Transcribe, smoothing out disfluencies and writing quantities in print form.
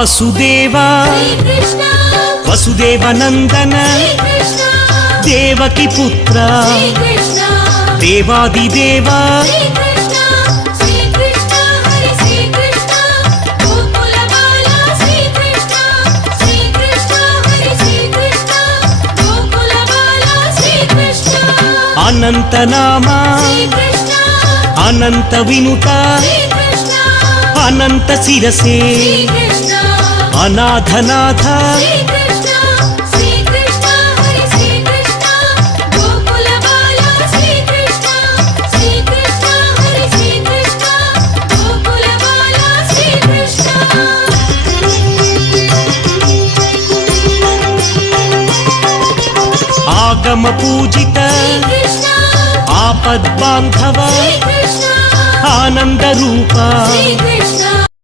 వాసుదేవ వసుదేవనందన దేవకి పుత్ర దేవాదిదేవ అనంతనామా అనంత వినుత అనంత శిరసే అనాథనాథ ఆగమ పూజిత ఆపద్బాంధవ ఆనంద రూప